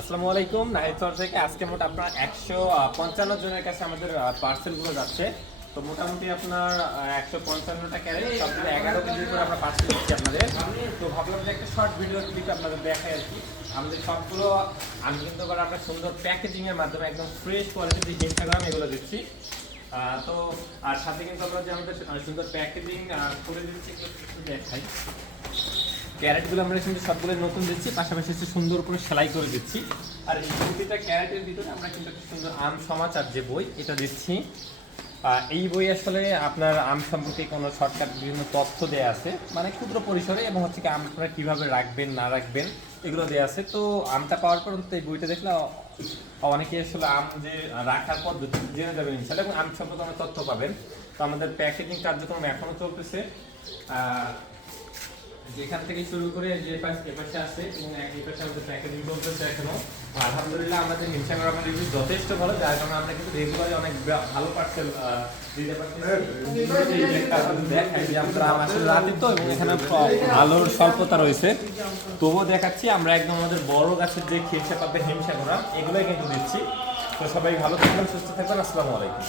আসসালামু আলাইকুম। নাহিদ স্টোর থেকে আজকে মোট আপনার 155 জনের কাছে আমাদের পার্সেলগুলো যাচ্ছে। তো মোটামুটি আপনার 155টা ক্যারেট সবগুলো 11 কেজি করে আমরা পার্সেল দিচ্ছি আপনাদের। তো ভাবলাম যে একটা শর্ট ভিডিও ক্লিপ আপনাদের দেখাই আর কি। আমাদের সবগুলো আমি কিন্তু আবার আপনার সুন্দর প্যাকেজিংয়ের মাধ্যমে একদম ফ্রেশ কোয়ালিটির যে ইনস্টাগ্রাম এগুলো দিচ্ছি। তো আর সাথে কিন্তু আমরা যে আমাদের সুন্দর প্যাকেজিং করে দিচ্ছি একটু দেখাই। ক্যারেটগুলো আমরা কিন্তু সবগুলো নতুন দিচ্ছি, পাশাপাশি সুন্দর করে সেলাই করে দিচ্ছি। আর এই প্রতিটা ক্যারেটের ভিতরে আমরা কিন্তু একটা সুন্দর আম সমাচার যে বই এটা দিচ্ছি। এই বই আসলে আপনার আম সম্পর্কে কোনো শর্টকাট বিভিন্ন তথ্য দেওয়া আছে, মানে ক্ষুদ্র পরিসরে, এবং হচ্ছে কি আপনারা কীভাবে রাখবেন না রাখবেন এগুলো দেওয়া আছে। তো আমটা পাওয়ার পর তো এই বইটা দেখলে অনেকে আসলে আম যে রাখার পদ্ধতি জেনে যাবেন ইনশাআল্লাহ, এবং আম সম্পর্কে অনেক তথ্য পাবেন। তো আমাদের প্যাকেজিং কার্যক্রম এখনও চলতেছে, যেখান থেকে শুরু করে যে পাশে আছে এবং এই পাশে আমাদের প্যাকেজিং চলতেছে এখনো। আলহামদুলিল্লাহ আমাদের ইনস্টাগ্রামের রিভিউ যথেষ্ট ভালো, যার কারণে আমরা কিন্তু রেগুলারই অনেক ভালো পার্সেল দিতে পারছি। দেখাই যে আমরা আসলে রাতে তো, এবং এখানে আলোর স্বল্পতা রয়েছে, তবুও দেখাচ্ছি আমরা একদম আমাদের বড় গাছের যে খেসা পাবে হিমসা করা এগুলোই কিন্তু দিচ্ছি। তো সবাই ভালো থাকবেন, সুস্থ থাকবেন। আসসালামু আলাইকুম।